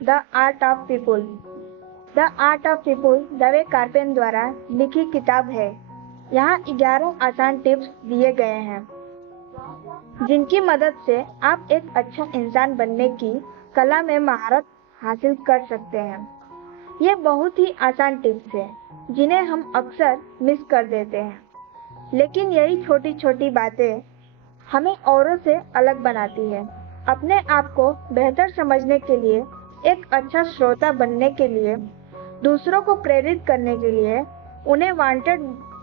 The art of people. The art of people Dave Kerpen द्वारा लिखी किताब है। यहाँ 11 आसान टिप्स दिए गए हैं जिनकी मदद से आप एक अच्छा इंसान बनने की कला में महारत हासिल कर सकते हैं। ये बहुत ही आसान टिप्स हैं जिन्हें हम अक्सर मिस कर देते हैं, लेकिन यही छोटी छोटी बातें हमें औरों से अलग बनाती है। अपने आप को बेहतर समझने के लिए, एक अच्छा श्रोता बनने के लिए, दूसरों को प्रेरित करने के लिए, उन्हें वांटेड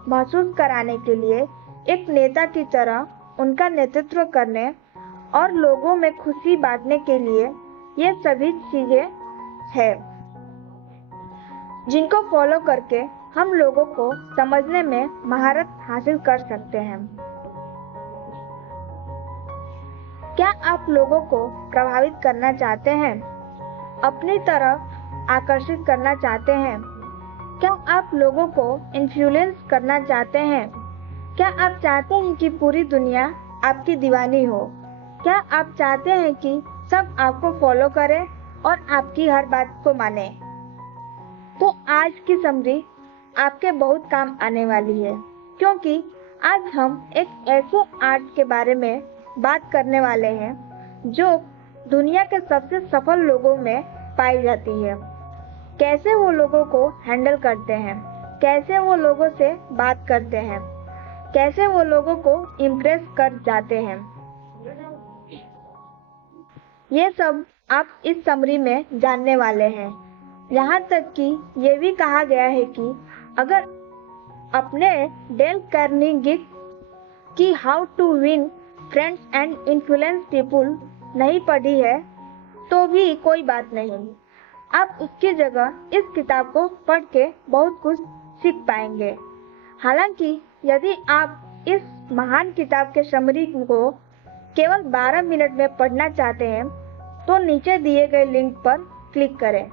महसूस कराने के लिए, एक नेता की तरह उनका नेतृत्व करने और लोगों में खुशी बांटने के लिए, ये सभी चीजें हैं जिनको फॉलो करके हम लोगों को समझने में महारत हासिल कर सकते हैं। क्या आप लोगों को प्रभावित करना चाहते हैं? अपनी तरफ आकर्षित करना चाहते हैं? क्या आप लोगों को इन्फ्लुएंस करना चाहते हैं? क्या आप चाहते हैं कि पूरी दुनिया आपकी दीवानी हो? क्या आप चाहते हैं कि सब आपको फॉलो करें और आपकी हर बात को माने? तो आज की समरी आपके बहुत काम आने वाली है, क्योंकि आज हम एक ऐसे आर्ट के बारे में बात करने वाले हैं जो दुनिया के सबसे सफल लोगों में पाई जाती है। कैसे वो लोगों को हैंडल करते हैं, कैसे वो लोगों से बात करते हैं, कैसे वो लोगों को इम्प्रेस कर जाते हैं, ये सब आप इस समरी में जानने वाले हैं। यहाँ तक कि ये भी कहा गया है कि अगर अपने डेल कार्नेगी की how to win friends and influence people नहीं पढ़ी है तो भी कोई बात नहीं, आप उसकी जगह इस किताब को पढ़ के बहुत कुछ सीख पाएंगे। हालांकि यदि आप इस महान किताब के समरी को केवल 12 मिनट में पढ़ना चाहते हैं तो नीचे दिए गए लिंक पर क्लिक करें।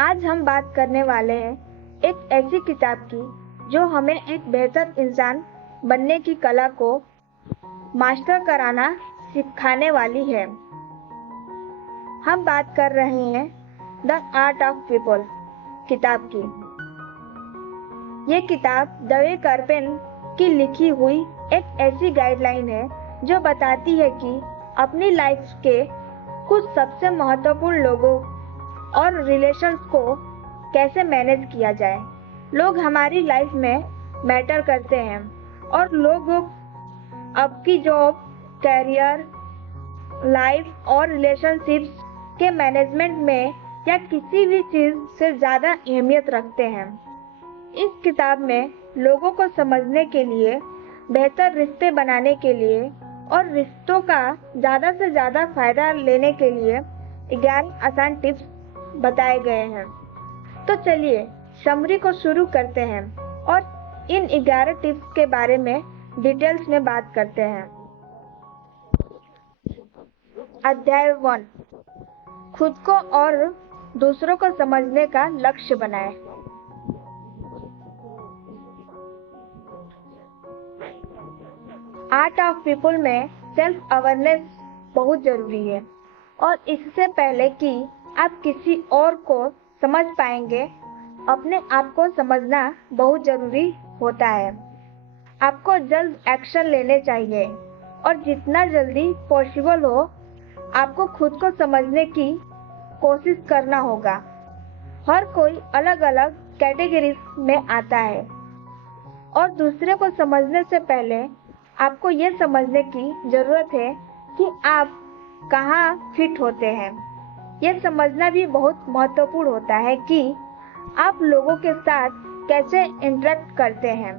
आज हम बात करने वाले हैं एक ऐसी किताब की जो हमें एक बेहतर इंसान बनने की कला को मास्टर कराना सिखाने वाली है। हम बात कर रहे हैं द आर्ट ऑफ पीपल किताब की। ये किताब दवे कार्पेन की लिखी हुई एक ऐसी गाइडलाइन है जो बताती है कि अपनी लाइफ के कुछ सबसे महत्वपूर्ण लोगों और रिलेशंस को कैसे मैनेज किया जाए। लोग हमारी लाइफ में मैटर करते हैं और लोग आपकी जॉब, कैरियर, लाइफ और रिलेशनशिप्स के मैनेजमेंट में या किसी भी चीज से ज्यादा अहमियत रखते हैं। इस किताब में लोगों को समझने के लिए, बेहतर रिश्ते बनाने के लिए और रिश्तों का ज्यादा से ज्यादा फायदा लेने के लिए 11 आसान टिप्स बताए गए हैं। तो चलिए समरी को शुरू करते हैं और इन 11 टिप्स के बारे में डिटेल्स में बात करते हैं। अध्याय 1, खुद को और दूसरों को समझने का लक्ष्य बनाएं। आर्ट ऑफ पीपल में सेल्फ अवेयरनेस बहुत जरूरी है और इससे पहले कि आप किसी और को समझ पाएंगे, अपने आप को समझना बहुत जरूरी होता है। आपको जल्द एक्शन लेने चाहिए और जितना जल्दी पॉसिबल हो आपको खुद को समझने की कोशिश करना होगा। हर कोई अलग अलग कैटेगरीज में आता है और दूसरे को समझने से पहले आपको ये समझने की जरूरत है कि आप कहाँ फिट होते हैं। ये समझना भी बहुत महत्वपूर्ण होता है कि आप लोगों के साथ कैसे इंटरेक्ट करते हैं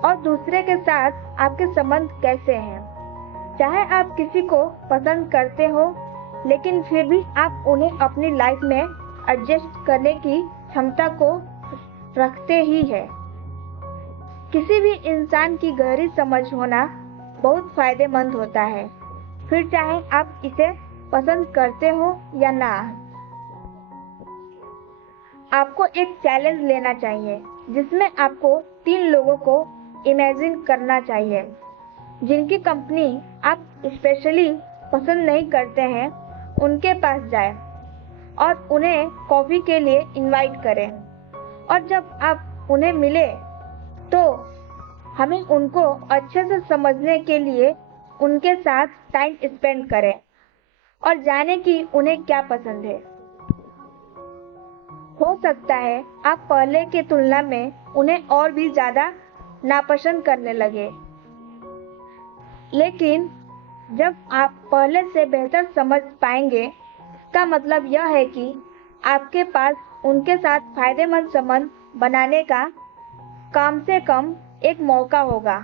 और दूसरे के साथ आपके संबंध कैसे हैं। चाहे आप किसी को पसंद करते हो, लेकिन फिर भी आप उन्हें अपनी लाइफ में एडजस्ट करने की क्षमता को रखते ही है। किसी भी इंसान की गहरी समझ होना बहुत फायदेमंद होता है, फिर चाहे आप इसे पसंद करते हो या ना। आपको एक चैलेंज लेना चाहिए जिसमें आपको 3 लोगों को इमेजिन करना चाहिए जिनकी कंपनी आप स्पेशली पसंद नहीं करते हैं उनके पास जाएं और उन्हें कॉफी के लिए इनवाइट करें। और जब आप उन्हें मिले तो हमें उनको अच्छे से समझने के लिए उनके साथ टाइम स्पेंड करें और जाने कि उन्हें क्या पसंद है। हो सकता है आप पहले की तुलना में उन्हें और भी ज्यादा नापसंद करने लगे, लेकिन जब आप पहले से बेहतर समझ पाएंगे, इसका मतलब यह है कि आपके पास उनके साथ फायदेमंद संबंध बनाने का कम से कम एक मौका होगा।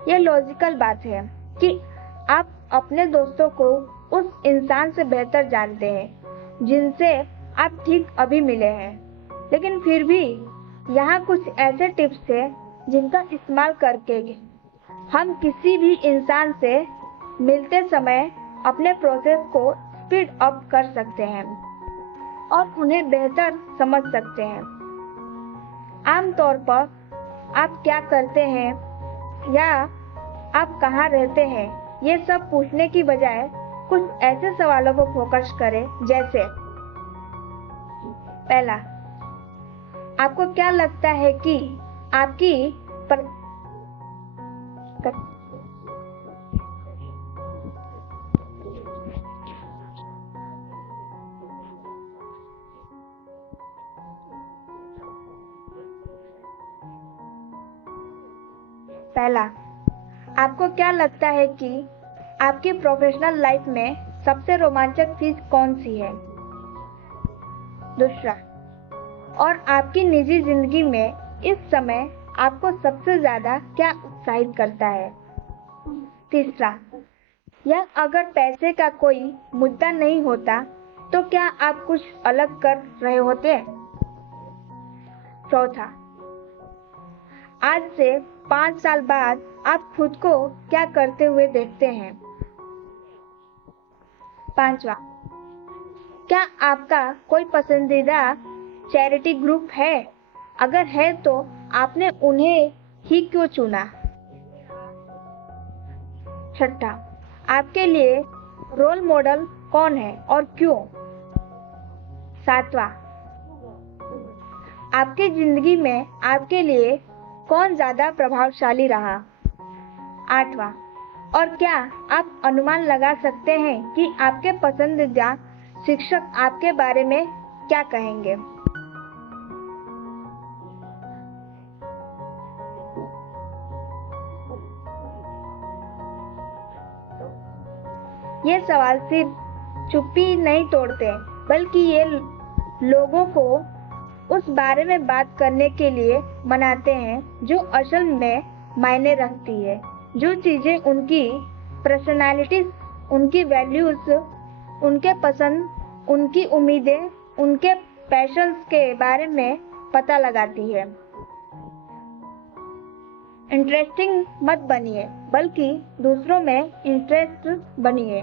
यह लॉजिकल बात है कि आप अपने दोस्तों को उस इंसान से बेहतर जानते हैं जिनसे आप ठीक अभी मिले हैं, लेकिन फिर भी यहाँ कुछ ऐसे टिप्स हैं जिनका इस्तेमाल करके हम किसी भी इंसान से मिलते समय अपने प्रोसेस को स्पीड अप कर सकते हैं और उन्हें बेहतर समझ सकते हैं। आमतौर पर आप क्या करते हैं या आप कहाँ रहते हैं, ये सब पूछने की बजाय कुछ ऐसे सवालों पर फोकस करें, जैसे पहला, आपको क्या लगता है कि आपकी पहला, आपको क्या लगता है कि आपकी प्रोफेशनल लाइफ में सबसे रोमांचक चीज कौन सी है? दूसरा, और आपकी निजी जिंदगी में इस समय आपको सबसे ज्यादा क्या उत्साहित करता है? तीसरा, या अगर पैसे का कोई मुद्दा नहीं होता तो क्या आप कुछ अलग कर रहे होते? चौथा, आज से 5 साल बाद आप खुद को क्या करते हुए देखते हैं? पांचवा, क्या आपका कोई पसंदीदा चैरिटी ग्रुप है? अगर है तो आपने उन्हें ही क्यों चुना? छठा, आपके लिए रोल मॉडल कौन है और क्यों? सातवां, आपकी जिंदगी में आपके लिए कौन ज्यादा प्रभावशाली रहा? आठवां, और क्या आप अनुमान लगा सकते हैं कि आपके पसंदीदा शिक्षक आपके बारे में क्या कहेंगे? ये सवाल सिर्फ चुप्पी नहीं तोड़ते, बल्कि ये लोगों को उस बारे में बात करने के लिए मनाते हैं जो असल में मायने रखती है, जो चीजें उनकी पर्सनालिटी, उनकी वैल्यूज, उनके पसंद, उनकी उम्मीदें, उनके पैशंस के बारे में पता लगाती है। इंटरेस्टिंग मत बनिए, बल्कि दूसरों में इंटरेस्ट बनिए।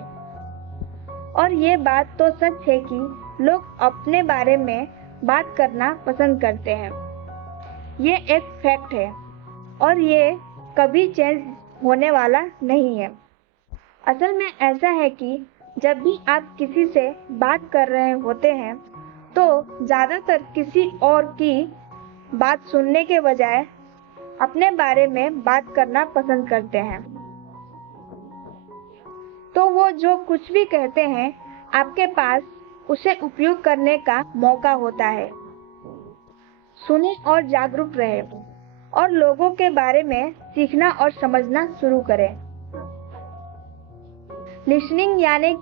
और ये बात तो सच है कि लोग अपने बारे में बात करना पसंद करते हैं। ये एक फैक्ट है और ये कभी चेंज होने वाला नहीं है। असल में ऐसा है कि जब भी आप किसी से बात कर रहे होते हैं तो ज्यादातर किसी और की बात सुनने के बजाय अपने बारे में बात करना पसंद करते हैं। तो वो जो कुछ भी कहते हैं आपके पास उसे उपयोग करने का मौका होता है। सुने और जागरूक रहे और लोगों के बारे में सीखना और समझना शुरू करें। लिसनिंग यानी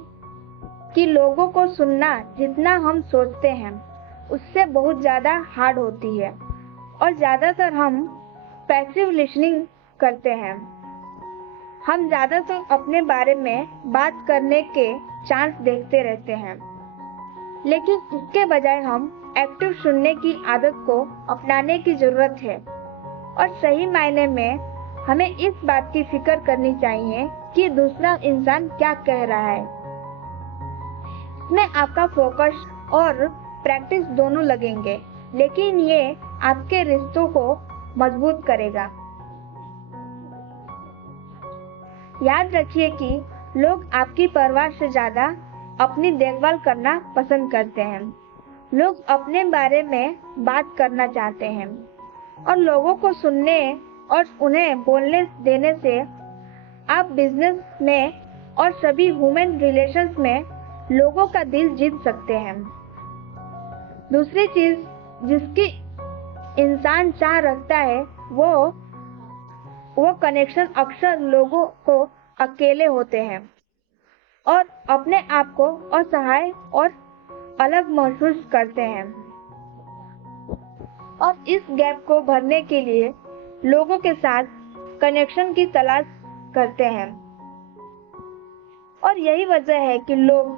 कि लोगों को सुनना जितना हम सोचते हैं उससे बहुत ज्यादा हार्ड होती है और ज्यादातर हम पैसिव लिसनिंग करते हैं। हम ज्यादातर अपने बारे में बात करने के चांस देखते रहते हैं, लेकिन इसके बजाय हम एक्टिव सुनने की आदत को अपनाने की जरूरत है। और सही मायने में हमें इस बात की फिक्र करनी चाहिए कि दूसरा इंसान क्या कह रहा है। इसमें आपका फोकस और प्रैक्टिस दोनों लगेंगे, लेकिन ये आपके रिश्तों को मजबूत करेगा। याद रखिए कि लोग आपकी परवाह से ज्यादा अपनी देखभाल करना पसंद करते हैं। लोग अपने बारे में बात करना चाहते हैं और लोगों को सुनने और उन्हें बोलने देने से आप बिजनेस में और सभी ह्यूमन रिलेशंस में लोगों का दिल जीत सकते हैं। दूसरी चीज जिसकी इंसान चाह रखता है वो कनेक्शन। अक्सर लोगों को अकेले होते हैं और अपने आप को असहाय और अलग महसूस करते हैं और इस गैप को भरने के लिए लोगों के साथ कनेक्शन की तलाश करते हैं। और यही वजह है कि लोग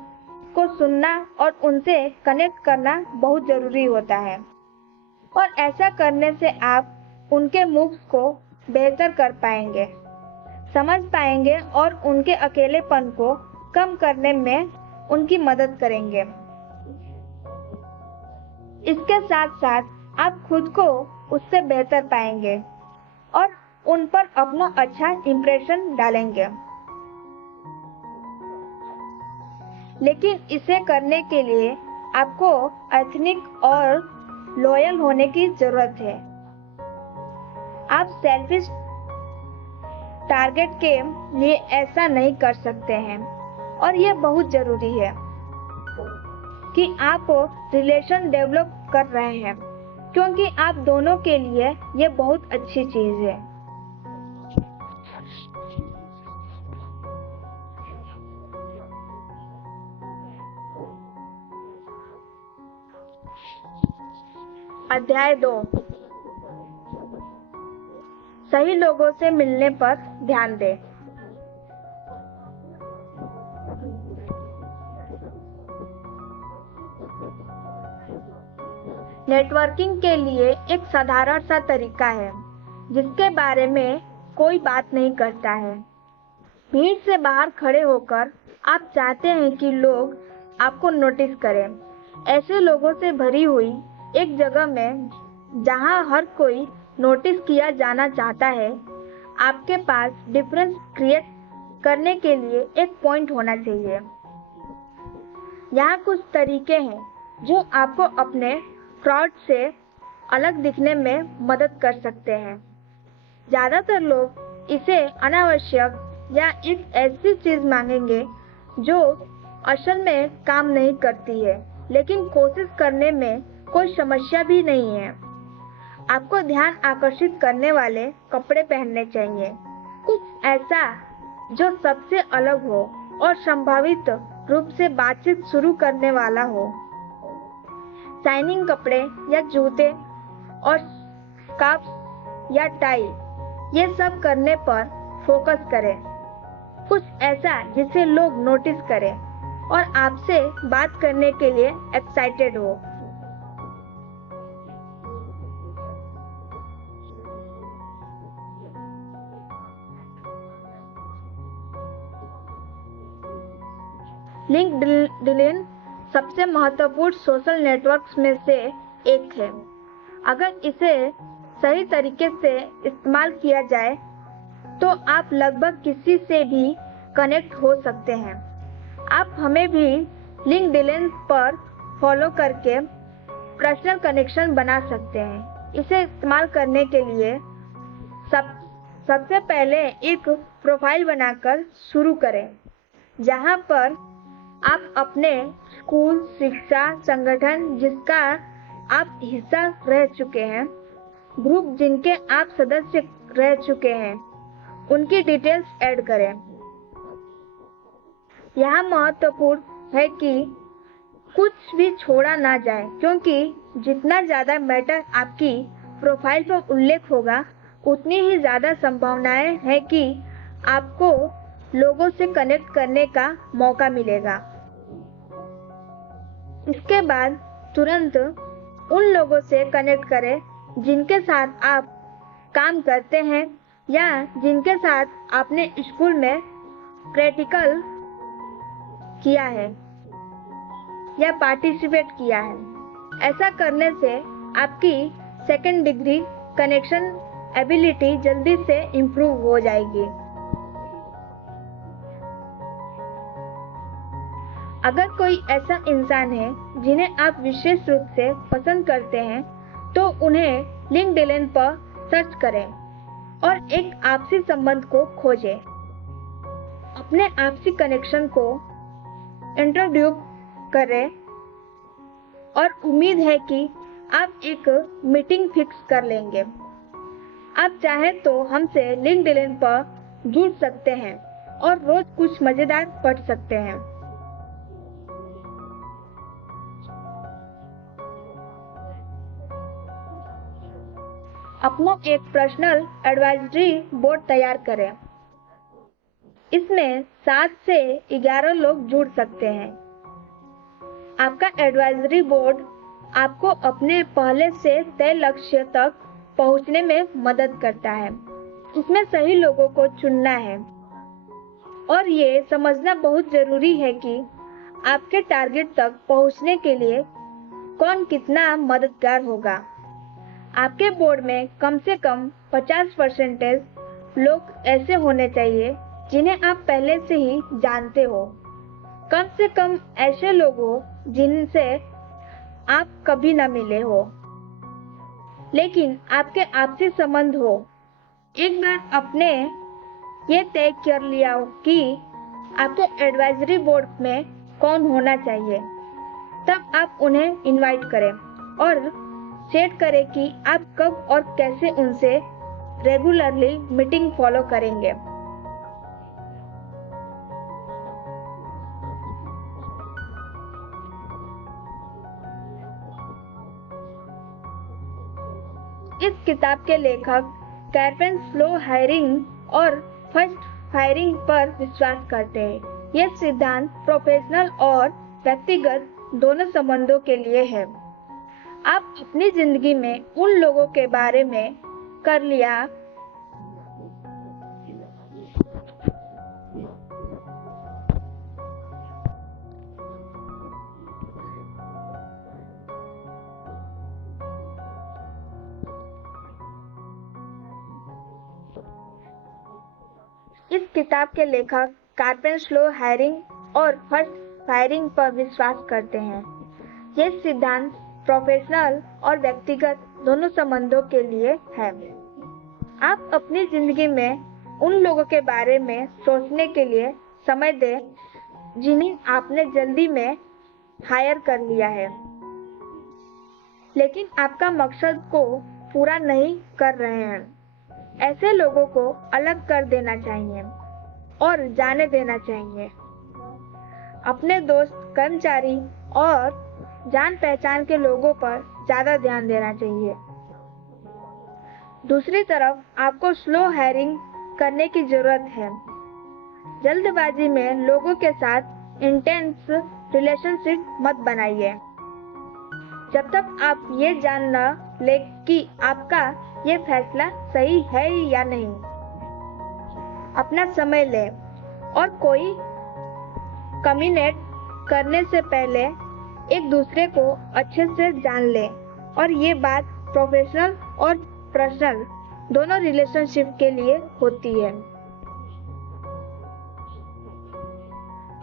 को सुनना और उनसे कनेक्ट करना बहुत जरूरी होता है और ऐसा करने से आप उनके मूव्स को बेहतर कर पाएंगे, समझ पाएंगे और उनके अकेलेपन को कम करने में उनकी मदद करेंगे। इसके साथ साथ आप खुद को उससे बेहतर पाएंगे और उन पर अपना अच्छा इंप्रेशन डालेंगे। लेकिन इसे करने के लिए आपको एथनिक और लॉयल होने की जरूरत है। आप सेल्फिश टारगेट के लिए ऐसा नहीं कर सकते हैं और ये बहुत जरूरी है कि आप रिलेशन डेवलप कर रहे हैं, क्योंकि आप दोनों के लिए ये बहुत अच्छी चीज है। अध्याय 2, सही लोगों से मिलने पर ध्यान दें। नेटवर्किंग के लिए एक साधारण सा तरीका है जिसके बारे में कोई बात नहीं करता है। भीड़ से बाहर खड़े होकर आप चाहते हैं कि लोग आपको नोटिस करें। ऐसे लोगों से भरी हुई एक जगह में जहां हर कोई नोटिस किया जाना चाहता है, आपके पास डिफरेंस क्रिएट करने के लिए एक पॉइंट होना चाहिए। यहाँ कुछ तरीके हैं जो आपको अपने क्राउड से अलग दिखने में मदद कर सकते हैं। ज्यादातर लोग इसे अनावश्यक या एक ऐसी चीज मांगेंगे जो असल में काम नहीं करती है, लेकिन कोशिश करने में कोई समस्या भी नहीं है। आपको ध्यान आकर्षित करने वाले कपड़े पहनने चाहिए, कुछ ऐसा जो सबसे अलग हो और संभावित रूप से बातचीत शुरू करने वाला हो। शाइनिंग कपड़े या जूते और स्कार्फ या टाई, ये सब करने पर फोकस करें। कुछ ऐसा जिसे लोग नोटिस करें और आपसे बात करने के लिए एक्साइटेड हो। लिंक्डइन सबसे महत्वपूर्ण सोशल नेटवर्क्स में से एक है। अगर इसे सही तरीके से इस्तेमाल किया जाए तो आप लगभग किसी से भी कनेक्ट हो सकते हैं। आप हमें भी लिंक्डइन पर फॉलो करके पर्सनल कनेक्शन बना सकते हैं। इसे इस्तेमाल करने के लिए सबसे पहले एक प्रोफाइल बनाकर शुरू करें, जहां पर आप अपने स्कूल, शिक्षा संगठन जिसका आप हिस्सा रह चुके हैं, ग्रुप जिनके आप सदस्य रह चुके हैं, उनकी डिटेल्स ऐड करें। यह महत्वपूर्ण है कि कुछ भी छोड़ा ना जाए, क्योंकि जितना ज्यादा मैटर आपकी प्रोफाइल पर उल्लेख होगा, उतनी ही ज्यादा संभावनाएं है कि आपको लोगों से कनेक्ट करने का मौका मिलेगा। इसके बाद तुरंत उन लोगों से कनेक्ट करें जिनके साथ आप काम करते हैं या जिनके साथ आपने स्कूल में प्रैक्टिकल किया है या पार्टिसिपेट किया है। ऐसा करने से आपकी सेकंड डिग्री कनेक्शन एबिलिटी जल्दी से इम्प्रूव हो जाएगी। अगर कोई ऐसा इंसान है जिन्हें आप विशेष रूप से पसंद करते हैं, तो उन्हें लिंक्डइन पर सर्च करें और एक आपसी संबंध को खोजें। अपने आपसी कनेक्शन को इंट्रोड्यूस करें और उम्मीद है कि आप एक मीटिंग फिक्स कर लेंगे। आप चाहें तो हमसे लिंक्डइन पर जुड़ सकते हैं और रोज कुछ मजेदार पढ़ सकते हैं। अपना एक पर्सनल एडवाइजरी बोर्ड तैयार करें। इसमें 7 से 11 लोग जुड़ सकते हैं। आपका एडवाइजरी बोर्ड आपको अपने पहले से तय लक्ष्य तक पहुंचने में मदद करता है। इसमें सही लोगों को चुनना है और ये समझना बहुत जरूरी है कि आपके टारगेट तक पहुंचने के लिए कौन कितना मददगार होगा। आपके बोर्ड में कम से कम 50% लोग ऐसे होने चाहिए जिन्हें आप पहले से ही जानते हो। कम से कम ऐसे लोग हो जिनसे आप कभी न मिले हो, लेकिन आपके आपसी संबंध हो। एक बार आपने ये तय कर लिया हो कि आपके एडवाइजरी बोर्ड में कौन होना चाहिए, तब आप उन्हें इनवाइट करें और सेट करें कि आप कब और कैसे उनसे रेगुलरली मीटिंग फॉलो करेंगे। इस किताब के लेखक कार्पेन स्लो हायरिंग और फर्स्ट फायरिंग पर विश्वास करते हैं। यह सिद्धांत प्रोफेशनल और व्यक्तिगत दोनों संबंधों के लिए है। आप अपनी जिंदगी में उन लोगों के बारे में कर लिया इस किताब के लेखक कार्पेन स्लो हायरिंग और फर्स्ट फायरिंग पर विश्वास करते हैं। यह सिद्धांत प्रोफेशनल और व्यक्तिगत दोनों संबंधों के लिए है। आप अपनी जिंदगी में उन लोगों के बारे में सोचने के लिए समय दें जिन्हें आपने जल्दी में हायर कर लिया है, लेकिन आपका मकसद को पूरा नहीं कर रहे हैं। ऐसे लोगों को अलग कर देना चाहिए और जाने देना चाहिए। अपने दोस्त, कर्मचारी और जान पहचान के लोगों पर ज्यादा ध्यान देना चाहिए। दूसरी तरफ आपको स्लो हायरिंग करने की जरूरत है। जल्दबाजी में लोगों के साथ इंटेंस रिलेशनशिप मत बनाइए जब तक आप ये जान न ले कि आपका ये फैसला सही है या नहीं। अपना समय लें और कोई कम्युनिकेट करने से पहले एक दूसरे को अच्छे से जान लें, और ये बात प्रोफेशनल और पर्सनल दोनों रिलेशनशिप के लिए होती है।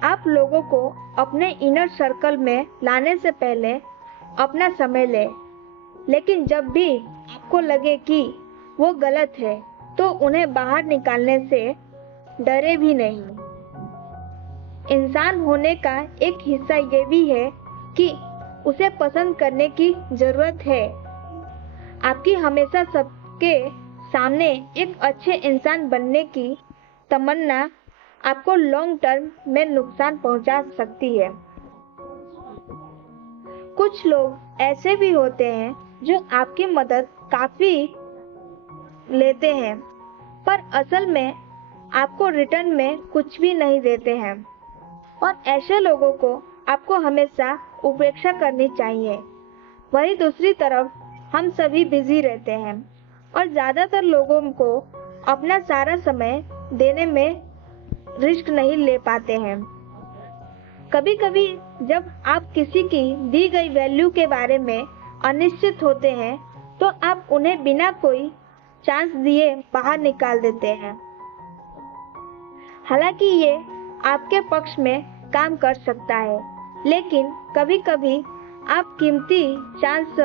आप लोगों को अपने इनर सर्कल में लाने से पहले अपना समय लें, लेकिन जब भी आपको लगे कि वो गलत है तो उन्हें बाहर निकालने से डरे भी नहीं। इंसान होने का एक हिस्सा ये भी है कि उसे पसंद करने की जरूरत है। आपकी हमेशा सबके सामने एक अच्छे इंसान बनने की तमन्ना आपको लॉन्ग टर्म में नुकसान पहुंचा सकती है। कुछ लोग ऐसे भी होते हैं जो आपकी मदद काफी लेते हैं, पर असल में आपको रिटर्न में कुछ भी नहीं देते हैं, और ऐसे लोगों को आपको हमेशा उपेक्षा करनी चाहिए। वहीं दूसरी तरफ हम सभी बिजी रहते हैं और ज्यादातर लोगों को अपना सारा समय देने में रिस्क नहीं ले पाते हैं। कभी कभी जब आप किसी की दी गई वैल्यू के बारे में अनिश्चित होते हैं तो आप उन्हें बिना कोई चांस दिए बाहर निकाल देते हैं। हालांकि ये आपके पक्ष में काम कर सकता है, लेकिन कभी-कभी आप कीमती चांस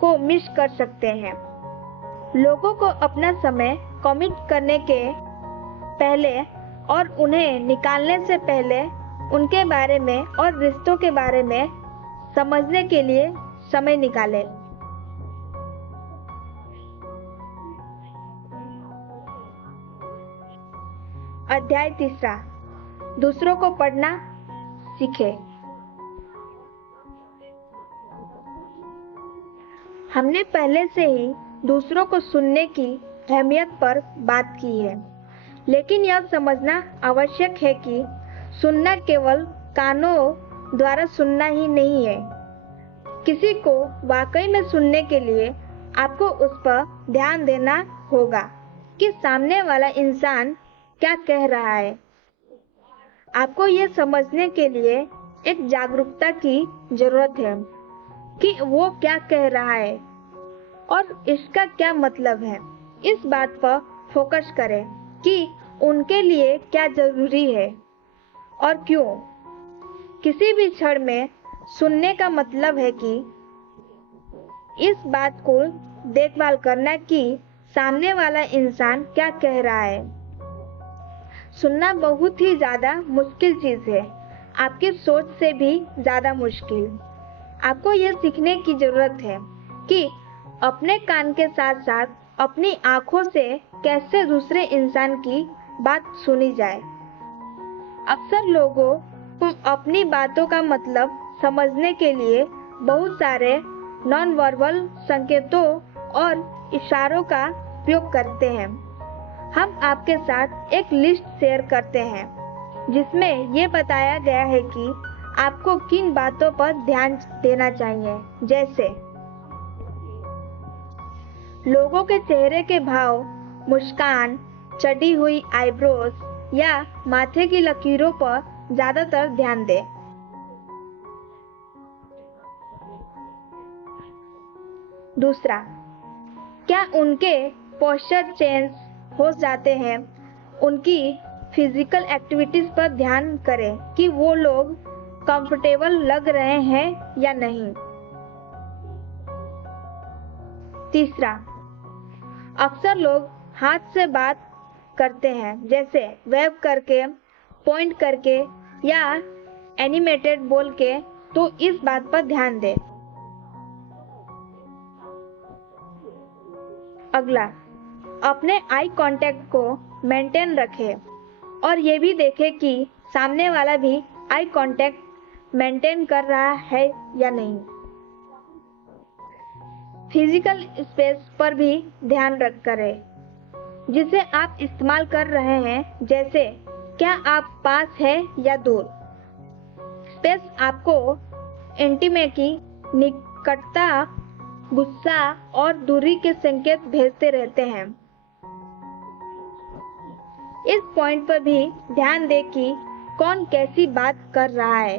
को मिस कर सकते हैं। लोगों को अपना समय कमिट करने के पहले और उन्हें निकालने से पहले उनके बारे में और रिश्तों के बारे में समझने के लिए समय निकालें। अध्याय 3, दूसरों को पढ़ना सीखें। हमने पहले से ही दूसरों को सुनने की अहमियत पर बात की है, लेकिन यह समझना आवश्यक है कि सुनना केवल कानों द्वारा सुनना ही नहीं है। किसी को वाकई में सुनने के लिए आपको उस पर ध्यान देना होगा कि सामने वाला इंसान क्या कह रहा है। आपको यह समझने के लिए एक जागरूकता की जरूरत है कि वो क्या कह रहा है और इसका क्या मतलब है। इस बात पर फोकस करें कि उनके लिए क्या जरूरी है और क्यों। किसी भी क्षण में सुनने का मतलब है कि इस बात को देखभाल करना कि सामने वाला इंसान क्या कह रहा है। सुनना बहुत ही ज्यादा मुश्किल चीज है, आपकी सोच से भी ज्यादा मुश्किल। आपको यह सीखने की जरूरत है कि अपने कान के साथ साथ अपनी आंखों से कैसे दूसरे इंसान की बात सुनी जाए। अक्सर लोगों को अपनी बातों का मतलब समझने के लिए बहुत सारे नॉन वर्बल संकेतों और इशारों का उपयोग करते हैं। हम आपके साथ एक लिस्ट शेयर करते हैं जिसमें ये बताया गया है कि आपको किन बातों पर ध्यान देना चाहिए, जैसे लोगों के चेहरे के भाव, मुस्कान, चढ़ी हुई आईब्रोज या माथे की लकीरों पर ज्यादातर ध्यान दें। दूसरा, क्या उनके पोस्चर चेंज हो जाते हैं। उनकी फिजिकल एक्टिविटीज पर ध्यान करें कि वो लोग कंफर्टेबल लग रहे हैं या नहीं। तीसरा, अक्सर लोग हाथ से बात करते हैं, जैसे वेव करके, पॉइंट करके या एनिमेटेड बोल के, तो इस बात पर ध्यान दें। अगला, अपने आई कांटेक्ट को मेंटेन रखें और ये भी देखें कि सामने वाला भी आई कांटेक्ट मेंटेन कर रहा है या नहीं। फिजिकल स्पेस पर भी ध्यान रख करें जिसे आप इस्तेमाल कर रहे हैं, जैसे क्या आप पास है या दूर। स्पेस आपको इंटीमेसी, निकटता, गुस्सा और दूरी के संकेत भेजते रहते हैं। इस पॉइंट पर भी ध्यान दें कि कौन कैसी बात कर रहा है।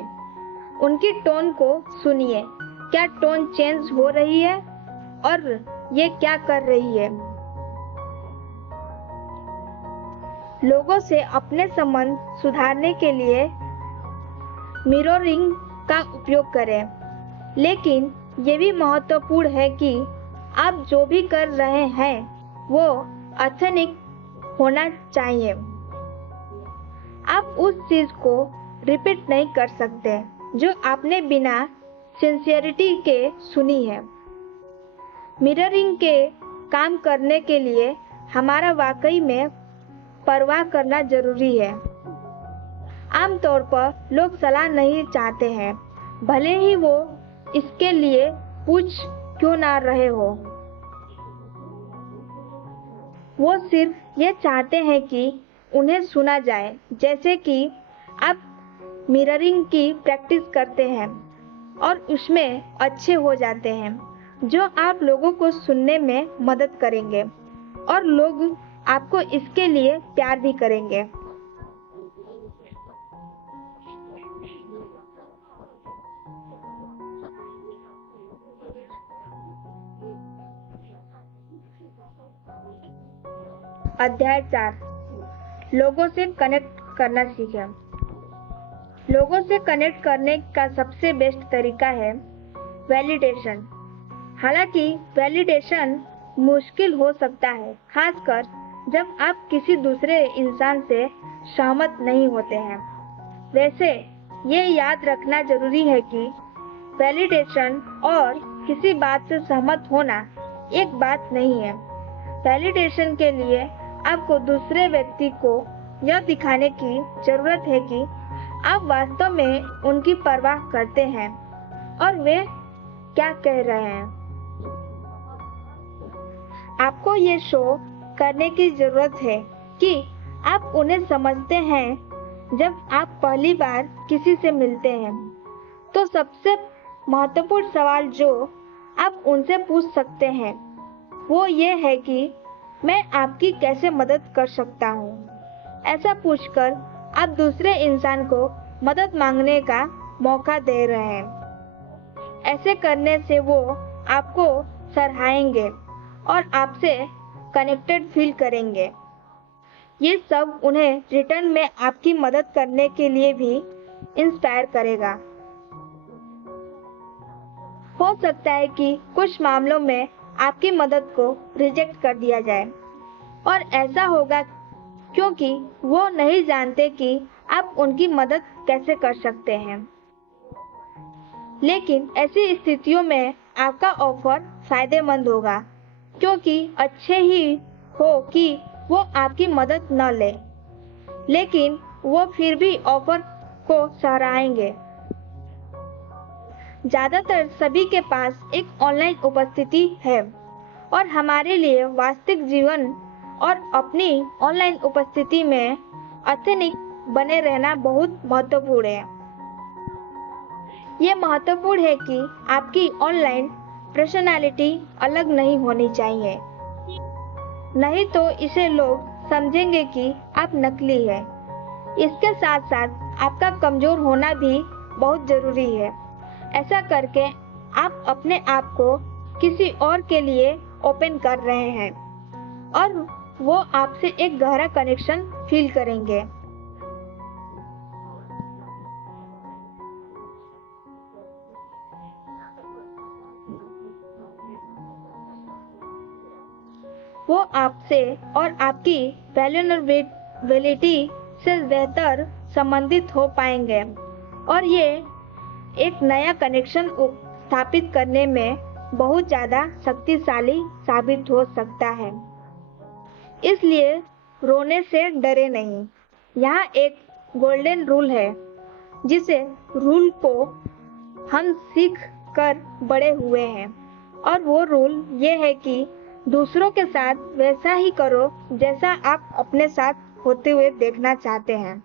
उनकी टोन को सुनिए, क्या टोन चेंज हो रही है और ये क्या कर रही है। लोगों से अपने संबंध सुधारने के लिए मिररिंग का उपयोग करें, लेकिन ये भी महत्वपूर्ण है कि आप जो भी कर रहे हैं वो ऑथेंटिक होना चाहिए। आप उस चीज को रिपीट नहीं कर सकते जो आपने बिना सिंसियरिटी के सुनी है। मिररिंग के काम करने के लिए हमारा वाकई में परवाह करना जरूरी है। आमतौर पर लोग सलाह नहीं चाहते हैं, भले ही वो इसके लिए पूछ क्यों ना रहे हो। वो सिर्फ ये चाहते हैं कि उन्हें सुना जाए, जैसे कि आप मिररिंग की प्रैक्टिस करते हैं और उसमें अच्छे हो जाते हैं, जो आप लोगों को सुनने में मदद करेंगे और लोग आपको इसके लिए प्यार भी करेंगे। अध्याय 4, लोगों से कनेक्ट करना सीखें। लोगों से कनेक्ट करने का सबसे बेस्ट तरीका है वैलिडेशन। हालांकि वैलिडेशन मुश्किल हो सकता है, खासकर जब आप किसी दूसरे इंसान से सहमत नहीं होते हैं। वैसे ये याद रखना जरूरी है कि वैलिडेशन और किसी बात से सहमत होना एक बात नहीं है। वैलिडेशन के लिए आपको दूसरे व्यक्ति को यह दिखाने की जरूरत है कि आप वास्तव में उनकी परवाह करते हैं और वे क्या कह रहे हैं। आपको ये शो करने की जरूरत है कि आप उन्हें समझते हैं। जब आप पहली बार किसी से मिलते हैं तो सबसे महत्वपूर्ण सवाल जो आप उनसे पूछ सकते हैं वो ये है कि मैं आपकी कैसे मदद कर सकता हूँ। ऐसा पूछकर आप दूसरे इंसान को मदद मांगने का मौका दे रहे हैं। ऐसे करने से वो आपको सराहेंगे और आपसे कनेक्टेड फील करेंगे। ये सब उन्हें रिटर्न में आपकी मदद करने के लिए भी इंस्पायर करेगा। हो सकता है कि कुछ मामलों में आपकी मदद को रिजेक्ट कर दिया जाए और ऐसा होगा क्योंकि वो नहीं जानते कि आप उनकी मदद कैसे कर सकते हैं। लेकिन ऐसी स्थितियों में आपका ऑफर फायदेमंद होगा, क्योंकि अच्छे ही हो कि वो आपकी मदद न ले, लेकिन वो फिर भी ऑफर को सराहेंगे। ज्यादातर सभी के पास एक ऑनलाइन उपस्थिति है और हमारे लिए वास्तविक जीवन और अपनी ऑनलाइन उपस्थिति में ऑथेंटिक बने रहना बहुत महत्वपूर्ण है। ये महत्वपूर्ण है कि आपकी ऑनलाइन पर्सनालिटी अलग नहीं होनी चाहिए, नहीं तो इसे लोग समझेंगे कि आप नकली हैं। इसके साथ साथ आपका कमजोर होना भी बहुत जरूरी है। ऐसा करके आप अपने आप को किसी और के लिए ओपन कर रहे हैं और वो आपसे एक गहरा कनेक्शन फील करेंगे। वो आपसे और आपकी वैल्यूएबिलिटी से बेहतर संबंधित हो पाएंगे और ये एक नया कनेक्शन स्थापित करने में बहुत ज़्यादा शक्तिशाली साबित हो सकता है। इसलिए रोने से डरे नहीं। यहाँ एक गोल्डन रूल है जिसे रूल को हम सीख कर बड़े हुए हैं, और वो रूल ये है कि दूसरों के साथ वैसा ही करो जैसा आप अपने साथ होते हुए देखना चाहते हैं।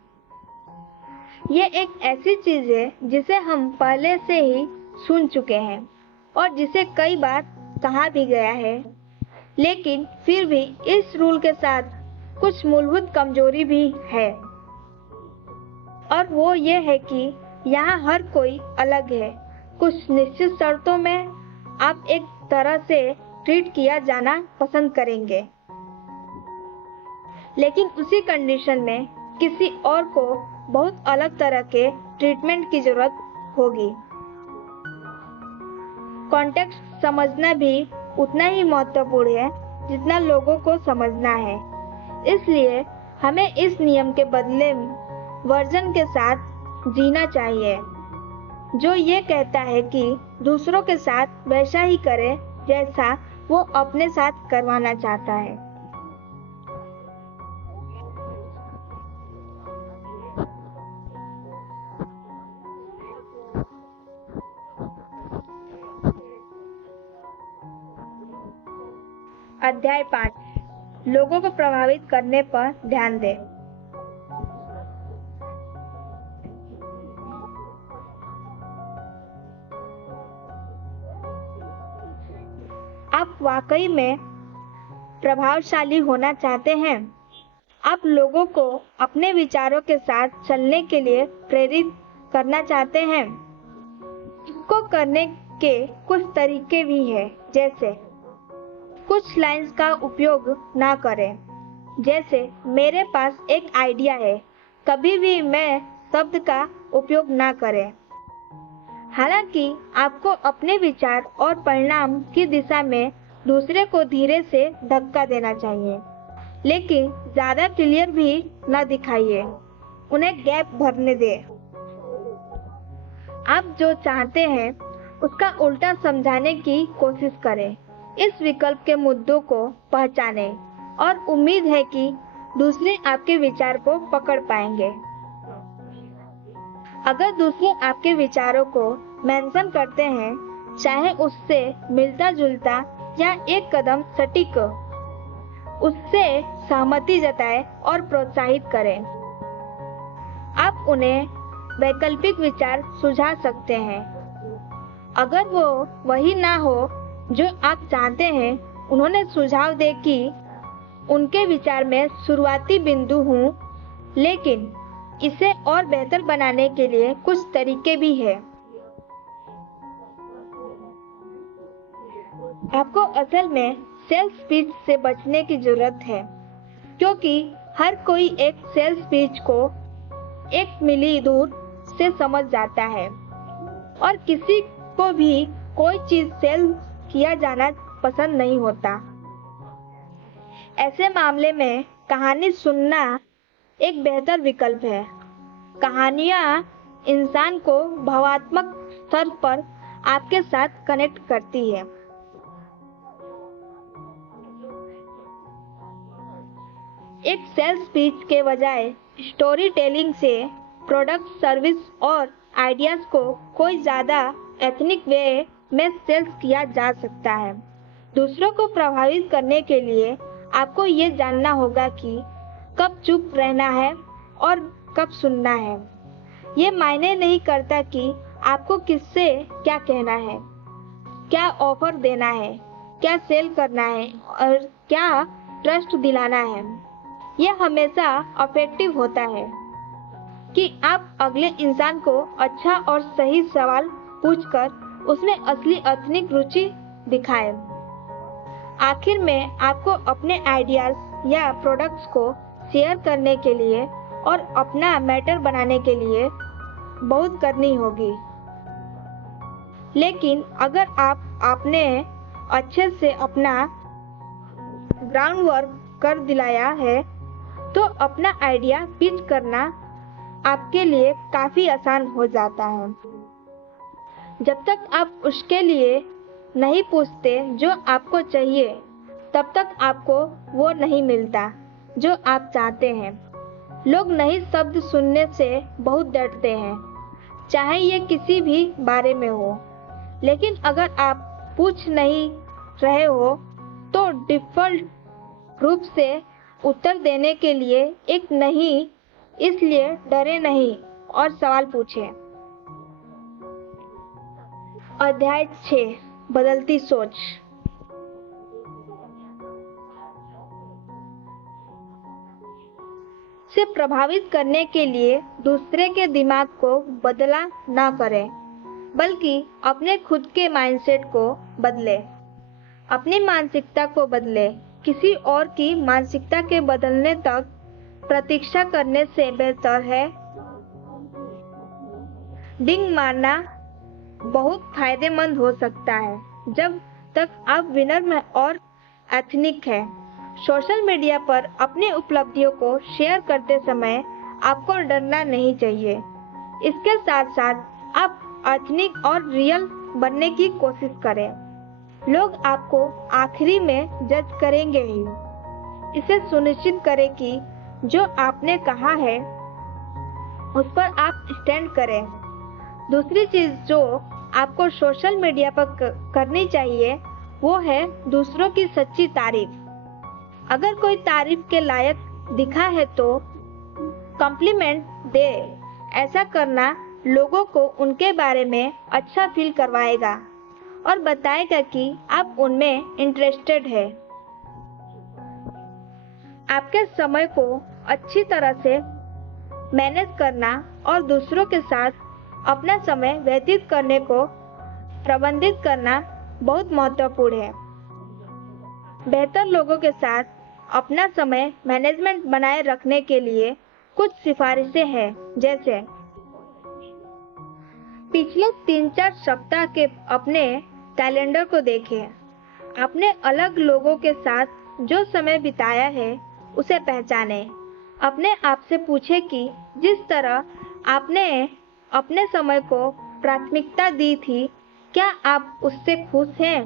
ये एक ऐसी चीज है जिसे हम पहले से ही सुन चुके हैं और जिसे कई बार कहा भी गया है, लेकिन फिर भी इस रूल के साथ कुछ मूलभूत कमजोरी भी है, और वो ये है कि यहाँ हर कोई अलग है। कुछ निश्चित शर्तों में आप एक तरह से ट्रीट किया जाना पसंद करेंगे, लेकिन उसी कंडीशन में किसी और को बहुत अलग तरह के ट्रीटमेंट की जरूरत होगी। कॉन्टेक्स्ट समझना भी उतना ही महत्वपूर्ण है जितना लोगों को समझना है। इसलिए हमें इस नियम के बदले वर्जन के साथ जीना चाहिए जो ये कहता है कि दूसरों के साथ वैसा ही करें जैसा वो अपने साथ करवाना चाहता है। अध्याय 5, लोगों को प्रभावित करने पर ध्यान दें। आप वाकई में प्रभावशाली होना चाहते हैं? आप लोगों को अपने विचारों के साथ चलने के लिए प्रेरित करना चाहते हैं? इसको करने के कुछ तरीके भी हैं, जैसे कुछ लाइंस का उपयोग ना करें, जैसे मेरे पास एक आइडिया है। कभी भी मैं शब्द का उपयोग ना करें। हालांकि आपको अपने विचार और परिणाम की दिशा में दूसरे को धीरे से धक्का देना चाहिए, लेकिन ज़्यादा क्लियर भी न दिखाइए, उन्हें गैप भरने दें। आप जो चाहते हैं उसका उल्टा समझाने की कोशिश करें। इस विकल्प के मुद्दों को पहचानें और उम्मीद है कि दूसरे आपके विचार को पकड़ पाएंगे। अगर दूसरे आपके विचारों को मेंशन करते हैं, चाहे उससे मिलता जुलता या एक कदम सटीक, उससे सहमति जताएं और प्रोत्साहित करें। आप उन्हें वैकल्पिक विचार सुझा सकते हैं। अगर वो वही ना हो जो आप चाहते हैं, उन्होंने सुझाव दे कि उनके विचार में शुरुआती बिंदु हूँ, लेकिन इसे और बेहतर बनाने के लिए कुछ तरीके भी हैं। आपको असल में सेल्फ स्पीच से बचने की जरूरत है, क्योंकि हर कोई एक सेल्फ स्पीच को 1 मील दूर से समझ जाता है और किसी को भी कोई चीज सेल किया जाना पसंद नहीं होता। ऐसे मामले में कहानी सुनना एक बेहतर विकल्प है। कहानियाँ इंसान को भावनात्मक स्तर पर आपके साथ कनेक्ट करती है। एक सेल्फ स्पीच के बजाय स्टोरी टेलिंग से प्रोडक्ट, सर्विस और आइडियाज को कोई ज़्यादा एथनिक वे में सेल्स किया जा सकता है। दूसरों को प्रभावित करने के लिए आपको ये जानना होगा कि कब चुप रहना है और कब सुनना है। ये मायने नहीं करता कि आपको किससे क्या कहना है, क्या ऑफर देना है, क्या सेल करना है और क्या ट्रस्ट दिलाना है। यह हमेशा अफेक्टिव होता है कि आप अगले इंसान को अच्छा और सही सवाल पूछकर उसमें असली एथनिक रुचि दिखाएं। आखिर में आपको अपने आइडियाज या प्रोडक्ट्स को शेयर करने के लिए और अपना मैटर बनाने के लिए बहुत करनी होगी। लेकिन अगर आपने अच्छे से अपना ग्राउंड वर्क कर दिलाया है, तो अपना आइडिया पिच करना आपके लिए काफी आसान हो जाता है। जब तक आप उसके लिए नहीं पूछते जो आपको चाहिए, तब तक आपको वो नहीं मिलता जो आप चाहते हैं। लोग नए शब्द सुनने से बहुत डरते हैं, चाहे ये किसी भी बारे में हो। लेकिन अगर आप पूछ नहीं रहे हो, तो डिफ़ॉल्ट रूप से उत्तर देने के लिए एक नहीं, इसलिए डरे नहीं और सवाल पूछें। अध्याय 6, बदलती सोच। से प्रभावित करने के लिए दूसरे के दिमाग को बदला ना करें, बल्कि अपने खुद के माइंडसेट को बदलें। अपनी मानसिकता को बदलें। किसी और की मानसिकता के बदलने तक प्रतीक्षा करने से बेहतर है डिंग मारना बहुत फायदेमंद हो सकता है, जब तक आप विनम्र और एथनिक हैं। सोशल मीडिया पर अपनी उपलब्धियों को शेयर करते समय आपको डरना नहीं चाहिए। इसके साथ साथ आप एथनिक और रियल बनने की कोशिश करें। लोग आपको आखिरी में जज करेंगे ही। इसे सुनिश्चित करें कि जो आपने कहा है उस पर आप स्टैंड करें। दूसरी चीज जो आपको सोशल मीडिया पर करनी चाहिए वो है दूसरों की सच्ची तारीफ। अगर कोई तारीफ के लायक दिखा है तो कॉम्प्लीमेंट दे। ऐसा करना लोगों को उनके बारे में अच्छा फील करवाएगा और बताएगा कि आप उनमें इंटरेस्टेड है। आपके समय को अच्छी तरह से मैनेज करना और दूसरों के साथ अपना समय व्यतीत करने को प्रबंधित करना बहुत महत्वपूर्ण है। बेहतर लोगों के साथ अपना समय मैनेजमेंट बनाए रखने के लिए कुछ सिफारिशें हैं, जैसे पिछले 3-4 सप्ताह के अपने कैलेंडर को देखें। आपने अलग लोगों के साथ जो समय बिताया है उसे पहचाने। अपने आप से पूछें कि जिस तरह आपने अपने समय को प्राथमिकता दी थी, क्या आप उससे खुश हैं?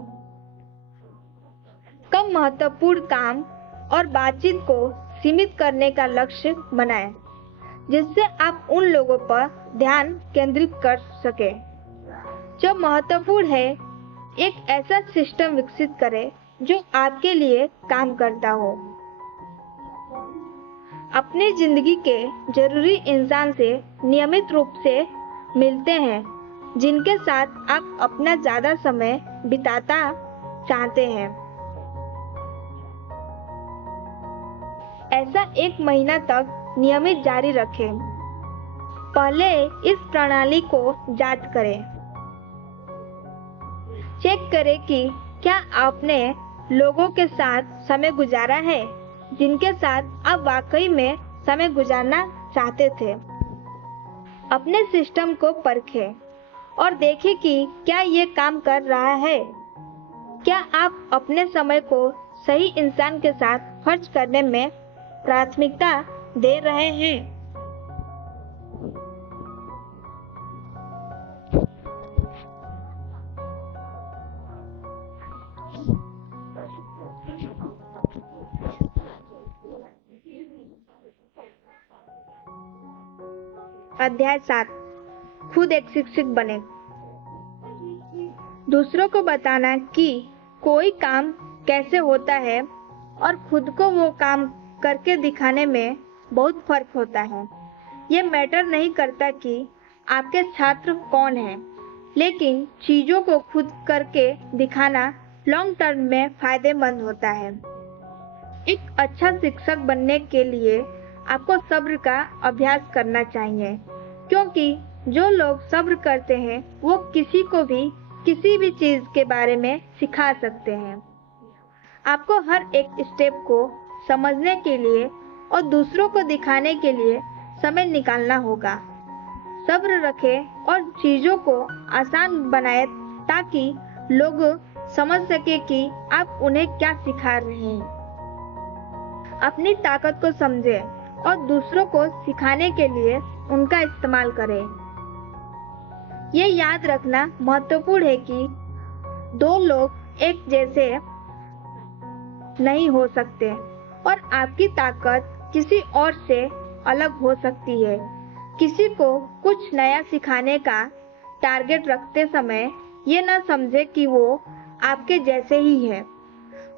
कम महत्वपूर्ण काम और बातचीत को सीमित करने का लक्ष्य बनाएं, जिससे आप उन लोगों पर ध्यान केंद्रित कर सकें जो महत्वपूर्ण है। एक ऐसा सिस्टम विकसित करें जो आपके लिए काम करता हो। अपनी जिंदगी के जरूरी इंसान से नियमित रूप से मिलते हैं, जिनके साथ आप अपना ज्यादा समय बिताता चाहते हैं। ऐसा 1 महीना तक नियमित जारी रखें। पहले इस प्रणाली को जांच करें। चेक करें कि क्या आपने लोगों के साथ समय गुजारा है जिनके साथ आप वाकई में समय गुजारना चाहते थे। अपने सिस्टम को परखें और देखें कि क्या ये काम कर रहा है। क्या आप अपने समय को सही इंसान के साथ खर्च करने में प्राथमिकता दे रहे हैं? अध्याय 7, खुद एक शिक्षक बने। दूसरों को बताना कि कोई काम कैसे होता है और खुद को वो काम करके दिखाने में बहुत फर्क होता है। ये मैटर नहीं करता कि आपके छात्र कौन हैं, लेकिन चीजों को खुद करके दिखाना लॉन्ग टर्म में फायदेमंद होता है। एक अच्छा शिक्षक बनने के लिए आपको सब्र का अभ्यास करना चाहिए, क्योंकि जो लोग सब्र करते हैं वो किसी को भी किसी भी चीज के बारे में सिखा सकते हैं। आपको हर एक स्टेप को समझने के लिए और दूसरों को दिखाने के लिए समय निकालना होगा। सब्र रखें और चीजों को आसान बनाएं ताकि लोग समझ सके कि आप उन्हें क्या सिखा रहे हैं। अपनी ताकत को समझें और दूसरों को सिखाने के लिए उनका इस्तेमाल करें। ये याद रखना महत्वपूर्ण है कि 2 लोग एक जैसे नहीं हो सकते और आपकी ताकत किसी और से अलग हो सकती है। किसी को कुछ नया सिखाने का टारगेट रखते समय ये न समझे कि वो आपके जैसे ही है।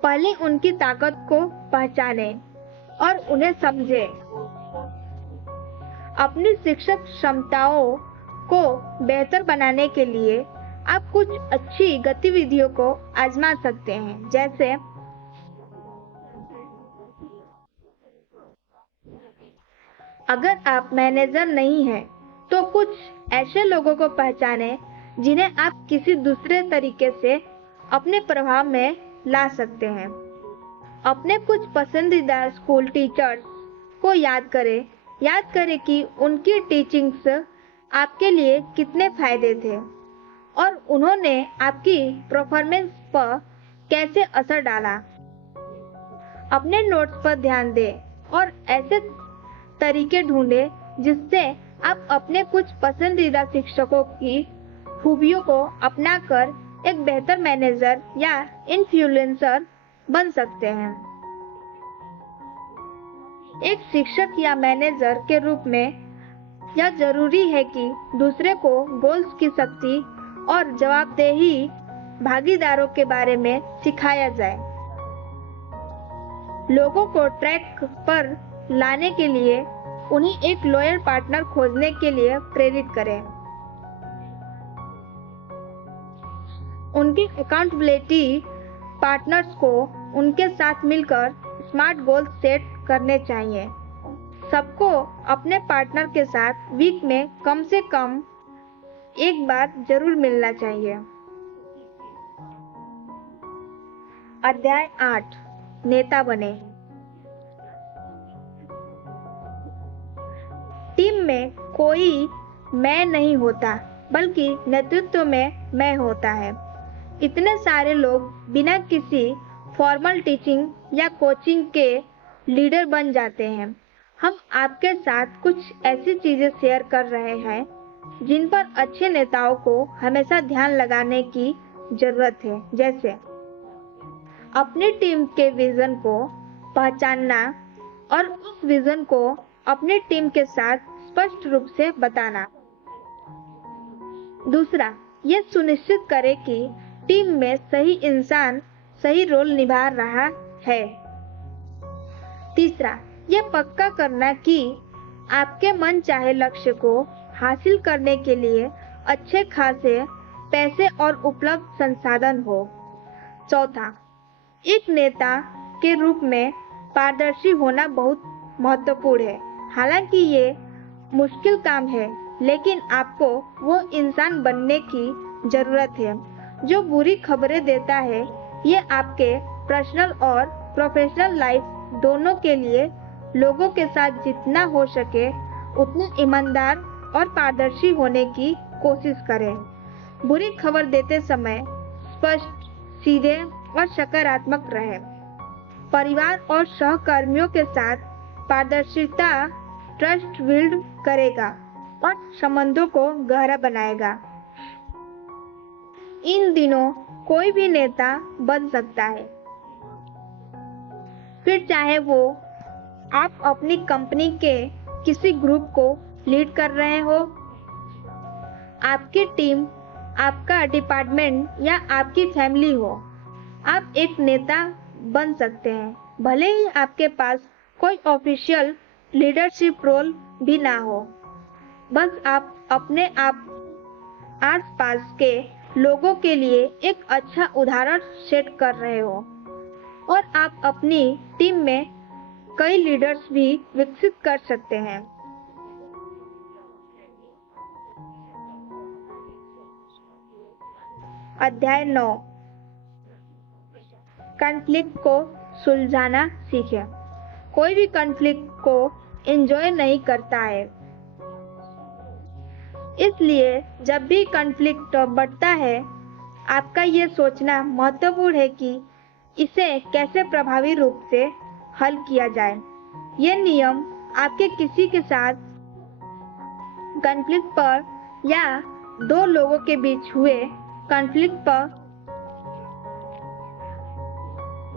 पहले उनकी ताकत को पहचानें और उन्हें समझें। अपनी शिक्षक क्षमताओं को बेहतर बनाने के लिए आप कुछ अच्छी गतिविधियों को आजमा सकते हैं, जैसे अगर आप मैनेजर नहीं हैं, तो कुछ ऐसे लोगों को पहचानें जिन्हें आप किसी दूसरे तरीके से अपने प्रभाव में ला सकते हैं। अपने कुछ पसंदीदा स्कूल टीचर्स को याद करें कि उनकी टीचिंग्स आपके लिए कितने फायदे थे और उन्होंने आपकी परफॉर्मेंस पर कैसे असर डाला। अपने नोट्स पर ध्यान दें और ऐसे तरीके ढूंढें जिससे आप अपने कुछ पसंदीदा शिक्षकों की खूबियों को अपनाकर एक बेहतर मैनेजर या इन्फ्लुएंसर बन सकते हैं। एक शिक्षक या मैनेजर के रूप में यह जरूरी है कि दूसरे को गोल्स की शक्ति और जवाबदेही भागीदारों के बारे में सिखाया जाए। लोगों को ट्रैक पर लाने के लिए उन्हें एक लॉयल पार्टनर खोजने के लिए प्रेरित करें। उनके अकाउंटेबिलिटी पार्टनर्स को उनके साथ मिलकर स्मार्ट गोल सेट करने चाहिए। सबको अपने पार्टनर के साथ वीक में कम से कम एक बार जरूर मिलना चाहिए। अध्याय 8, नेता बने। टीम में कोई मैं नहीं होता, बल्कि नेतृत्व में मैं होता है। इतने सारे लोग बिना किसी फॉर्मल टीचिंग या कोचिंग के लीडर बन जाते हैं। हम आपके साथ कुछ ऐसी चीजें शेयर कर रहे हैं जिन पर अच्छे नेताओं को हमेशा ध्यान लगाने की जरूरत है, जैसे अपनी टीम के विजन को पहचानना और उस विजन को अपनी टीम के साथ स्पष्ट रूप से बताना। दूसरा, ये सुनिश्चित करें कि टीम में सही इंसान सही रोल निभा रहा है। तीसरा, ये पक्का करना कि आपके मन चाहे लक्ष्य को हासिल करने के लिए अच्छे खासे पैसे और उपलब्ध संसाधन हो। चौथा, एक नेता के रूप में पारदर्शी होना बहुत महत्वपूर्ण है। हालांकि ये मुश्किल काम है, लेकिन आपको वो इंसान बनने की जरूरत है जो बुरी खबरें देता है। ये आपके पर्सनल और प्रोफेशनल लाइफ दोनों के लिए लोगों के साथ जितना हो सके उतना ईमानदार और पारदर्शी होने की कोशिश करें। बुरी खबर देते समय स्पष्ट, सीधे और सकारात्मक रहे। परिवार और सहकर्मियों के साथ पारदर्शिता ट्रस्ट बिल्ड करेगा और संबंधों को गहरा बनाएगा। इन दिनों कोई भी नेता बन सकता है, फिर चाहे वो आप अपनी कंपनी के किसी ग्रुप को लीड कर रहे हो, आपकी टीम, आपका डिपार्टमेंट या आपकी फैमिली हो। आप एक नेता बन सकते हैं, भले ही आपके पास कोई ऑफिशियल लीडरशिप रोल भी ना हो। बस आप अपने आसपास के लोगों के लिए एक अच्छा उदाहरण सेट कर रहे हो और आप अपनी टीम में कई लीडर्स भी विकसित कर सकते हैं। अध्याय 9, कॉन्फ्लिक्ट को सुलझाना सीखें। कोई भी कॉन्फ्लिक्ट को एंजॉय नहीं करता है, इसलिए जब भी कॉन्फ्लिक्ट बढ़ता है, आपका ये सोचना महत्वपूर्ण है कि इसे कैसे प्रभावी रूप से हल किया जाए। ये नियम आपके किसी के साथ कॉन्फ्लिक्ट पर या दो लोगों के बीच हुए कॉन्फ्लिक्ट पर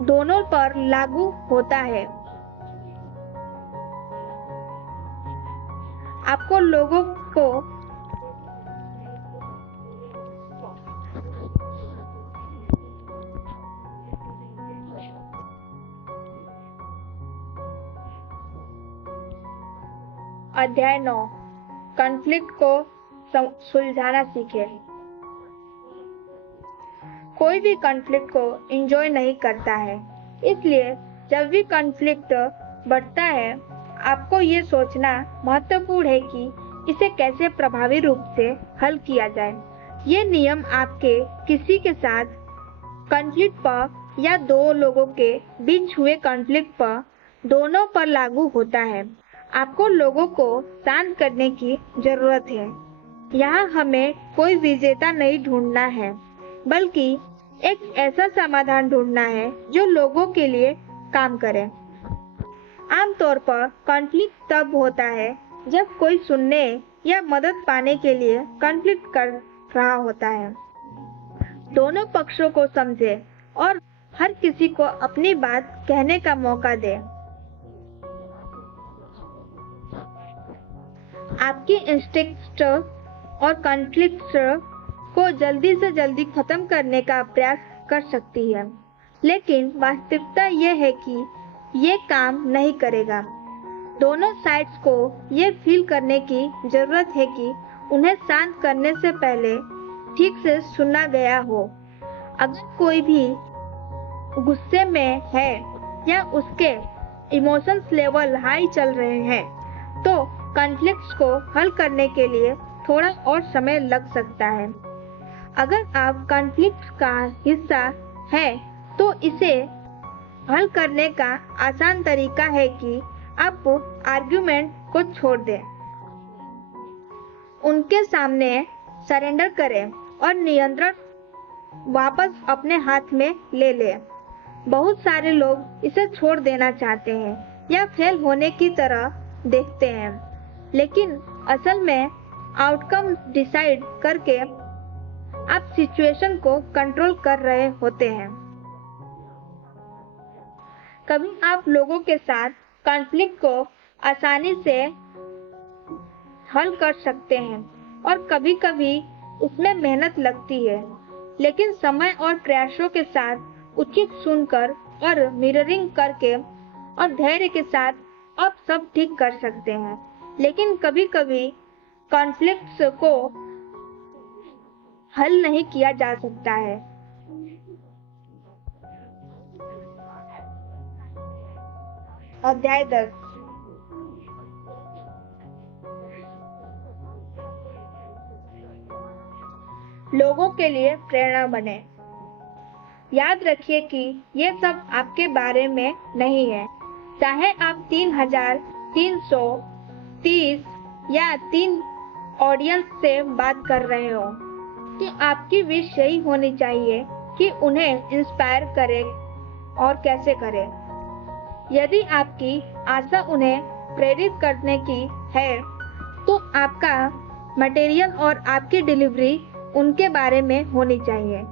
दोनों पर लागू होता है। आपको लोगों को अध्याय 9, कॉन्फ्लिक्ट को सुलझाना सीखें। कोई भी कॉन्फ्लिक्ट को एंजॉय नहीं करता है, इसलिए जब भी कॉन्फ्लिक्ट बढ़ता है, आपको ये सोचना महत्वपूर्ण है कि इसे कैसे प्रभावी रूप से हल किया जाए। ये नियम आपके किसी के साथ कॉन्फ्लिक्ट पर या दो लोगों के बीच हुए कॉन्फ्लिक्ट पर दोनों पर लागू होता है। आपको लोगों को शांत करने की जरूरत है। यहाँ हमें कोई विजेता नहीं ढूंढना है, बल्कि एक ऐसा समाधान ढूंढना है जो लोगों के लिए काम करे। आमतौर पर कॉन्फ्लिक्ट तब होता है जब कोई सुनने या मदद पाने के लिए कॉन्फ्लिक्ट कर रहा होता है। दोनों पक्षों को समझे और हर किसी को अपनी बात कहने का मौका दे। आपकी इंस्टिंक्ट और कॉन्फ्लिक्ट को जल्दी से जल्दी खत्म करने का प्रयास कर सकती है, लेकिन वास्तविकता यह है कि ये काम नहीं करेगा। दोनों साइड्स को ये फील करने की जरूरत है कि उन्हें शांत करने से पहले ठीक से सुना गया हो। अगर कोई भी गुस्से में है या उसके इमोशंस लेवल हाई चल रहे हैं, तो कॉन्फ्लिक्ट्स को हल करने के लिए थोड़ा और समय लग सकता है। अगर आप कॉन्फ्लिक्ट का हिस्सा है, तो इसे हल करने का आसान तरीका है कि आप आर्ग्यूमेंट को छोड़ दें। उनके सामने सरेंडर करें और नियंत्रण वापस अपने हाथ में ले लें। बहुत सारे लोग इसे छोड़ देना चाहते हैं या फेल होने की तरह देखते हैं, लेकिन असल में आउटकम डिसाइड करके आप सिचुएशन को कंट्रोल कर रहे होते हैं। कभी आप लोगों के साथ कॉन्फ्लिक्ट को आसानी से हल कर सकते हैं और कभी-कभी उसमें मेहनत लगती है, लेकिन समय और प्रयासों के साथ उचित सुनकर और मिररिंग करके और धैर्य के साथ आप सब ठीक कर सकते हैं। लेकिन कभी-कभी कॉन्फ्लिक्ट्स को हल नहीं किया जा सकता है। अध्याय 10 लोगों के लिए प्रेरणा बने। याद रखिए कि ये सब आपके बारे में नहीं है। चाहे आप 3,330 या 3 ऑडियंस से बात कर रहे हो, कि आपकी विश यही होनी चाहिए कि उन्हें इंस्पायर करें और कैसे करें। यदि आपकी आशा उन्हें प्रेरित करने की है, तो आपका मटेरियल और आपकी डिलीवरी उनके बारे में होनी चाहिए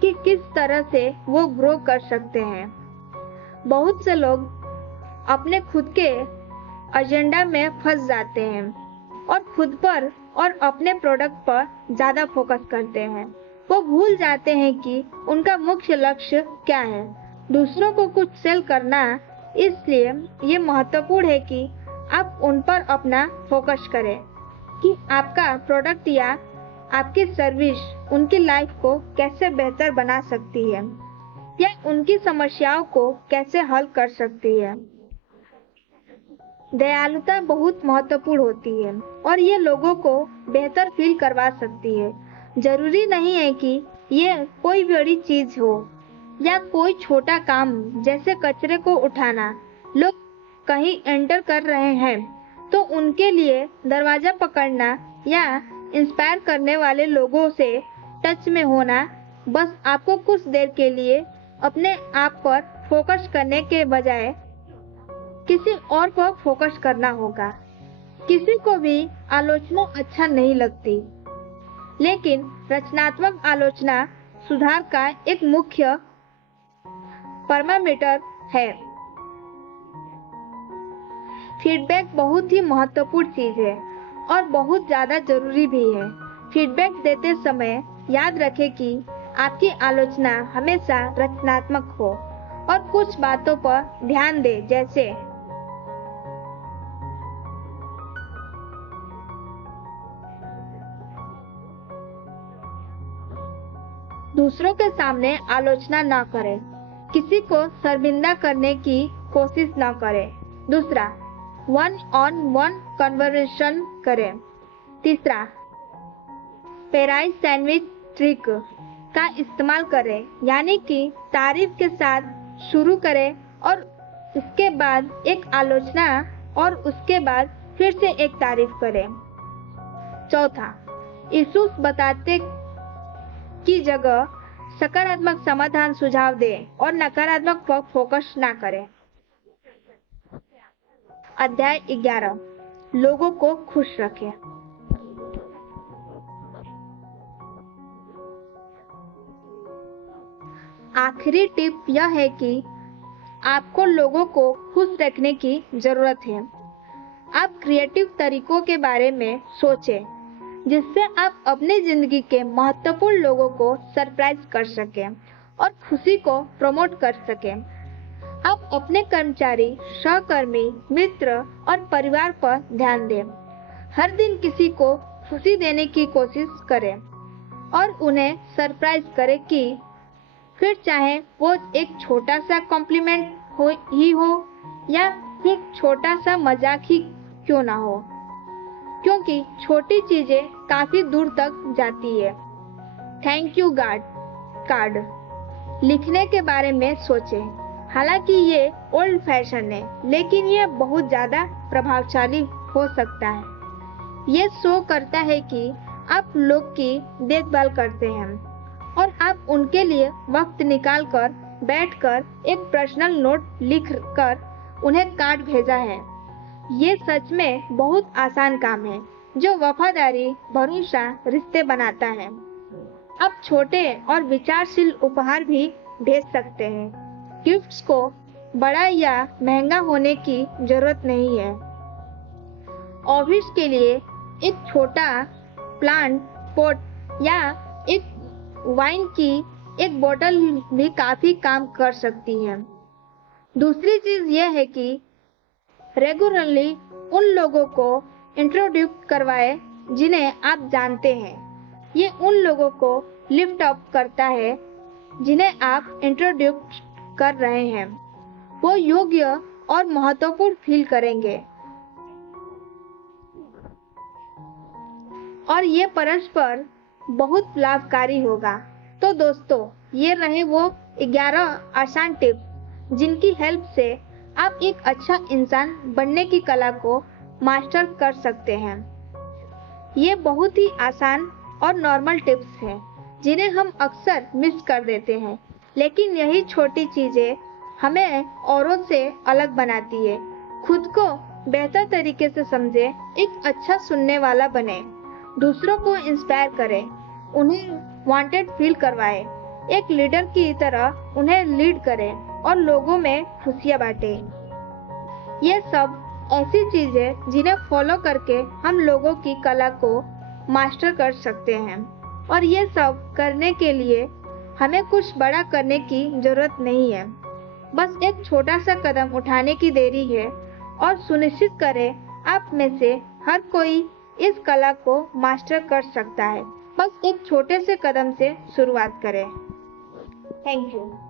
कि किस तरह से वो ग्रो कर सकते हैं। बहुत से लोग अपने खुद के एजेंडा में फंस जाते हैं और खुद पर और अपने प्रोडक्ट पर ज्यादा फोकस करते हैं। वो भूल जाते हैं कि उनका मुख्य लक्ष्य क्या है। दूसरों को कुछ सेल करना, इसलिए ये महत्वपूर्ण है कि आप उन पर अपना फोकस करें कि आपका प्रोडक्ट या आपकी सर्विस उनकी लाइफ को कैसे बेहतर बना सकती है या उनकी समस्याओं को कैसे हल कर सकती है। दयालुता बहुत महत्वपूर्ण होती है और ये लोगों को बेहतर फील करवा सकती है। जरूरी नहीं है कि ये कोई बड़ी चीज हो या कोई छोटा काम जैसे कचरे को उठाना। लोग कहीं एंटर कर रहे हैं तो उनके लिए दरवाजा पकड़ना या इंस्पायर करने वाले लोगों से टच में होना, बस आपको कुछ देर के लिए अपने आप पर फोकस करने के बजाय किसी और पर फोकस करना होगा। किसी को भी आलोचना अच्छा नहीं लगती, लेकिन रचनात्मक आलोचना सुधार का एक मुख्य पैरामीटर है। फीडबैक बहुत ही महत्वपूर्ण चीज है और बहुत ज्यादा जरूरी भी है। फीडबैक देते समय याद रखें कि आपकी आलोचना हमेशा रचनात्मक हो और कुछ बातों पर ध्यान दें, जैसे दूसरों के सामने आलोचना न करें, किसी को शर्मिंदा करने की कोशिश न करें। दूसरा, 1-on-1 कन्वर्सेशन करें। तीसरा, पेराइज सैंडविच ट्रिक का इस्तेमाल करें, यानी कि तारीफ के साथ शुरू करें और उसके बाद एक आलोचना और उसके बाद फिर से एक तारीफ करें। चौथा, इश्यूज बताते की जगह सकारात्मक समाधान सुझाव दें और नकारात्मक पर फोकस ना करें। अध्याय 11, लोगों को खुश रखें। आखिरी टिप यह है कि आपको लोगों को खुश रखने की जरूरत है। आप क्रिएटिव तरीकों के बारे में सोचें जिससे आप अपनी जिंदगी के महत्वपूर्ण लोगों को सरप्राइज कर सकें और खुशी को प्रमोट कर सकें। आप अपने कर्मचारी, सहकर्मी, मित्र और परिवार पर ध्यान दें। हर दिन किसी को खुशी देने की कोशिश करें और उन्हें सरप्राइज करें कि फिर चाहे वो एक छोटा सा कॉम्प्लीमेंट हो या फिर छोटा सा मजाक ही क्यों ना हो, क्योंकि छोटी चीजें काफी दूर तक जाती है। थैंक यू कार्ड लिखने के बारे में सोचें। हालांकि ये ओल्ड फैशन है, लेकिन ये बहुत ज्यादा प्रभावशाली हो सकता है। ये शो करता है कि आप लोग की देखभाल करते हैं और आप उनके लिए वक्त निकालकर बैठकर एक पर्सनल नोट लिख कर उन्हें कार्ड भेजा है। ये सच में बहुत आसान काम है जो वफादारी, भरोसा, रिश्ते बनाता है। आप छोटे और विचारशील उपहार भी भेज सकते हैं। गिफ्ट्स को बड़ा या महंगा होने की जरूरत नहीं है। ऑफिस के लिए एक छोटा प्लांट पॉट या एक वाइन की एक बोतल भी काफी काम कर सकती है। दूसरी चीज यह है कि रेगुलरली उन लोगों को इंट्रोड्यूस करवाए जिन्हें आप जानते हैं। ये उन लोगों को लिफ्ट अप करता है जिन्हें आप इंट्रोड्यूस कर रहे हैं। वो योग्य और महत्वपूर्ण फील करेंगे और ये परस्पर बहुत लाभकारी होगा। तो दोस्तों, ये रहे वो 11 आसान टिप्स जिनकी हेल्प से आप एक अच्छा इंसान बनने की कला को मास्टर कर सकते हैं। ये बहुत ही आसान और नॉर्मल टिप्स हैं जिन्हें हम अक्सर मिस कर देते हैं, लेकिन यही छोटी चीजें हमें औरों से अलग बनाती है। खुद को बेहतर तरीके से समझे, एक अच्छा सुनने वाला बने, दूसरों को इंस्पायर करें, उन्हें वांटेड फील करवाएं, एक लीडर की तरह उन्हें लीड करें और लोगों में खुशियां बांटें। ये सब ऐसी चीजें जिन्हें फॉलो करके हम लोगों की कला को मास्टर कर सकते हैं और ये सब करने के लिए हमें कुछ बड़ा करने की जरूरत नहीं है। बस एक छोटा सा कदम उठाने की देरी है और सुनिश्चित करें आप में से हर कोई इस कला को मास्टर कर सकता है। बस एक छोटे से कदम से शुरुआत करें। Thank you.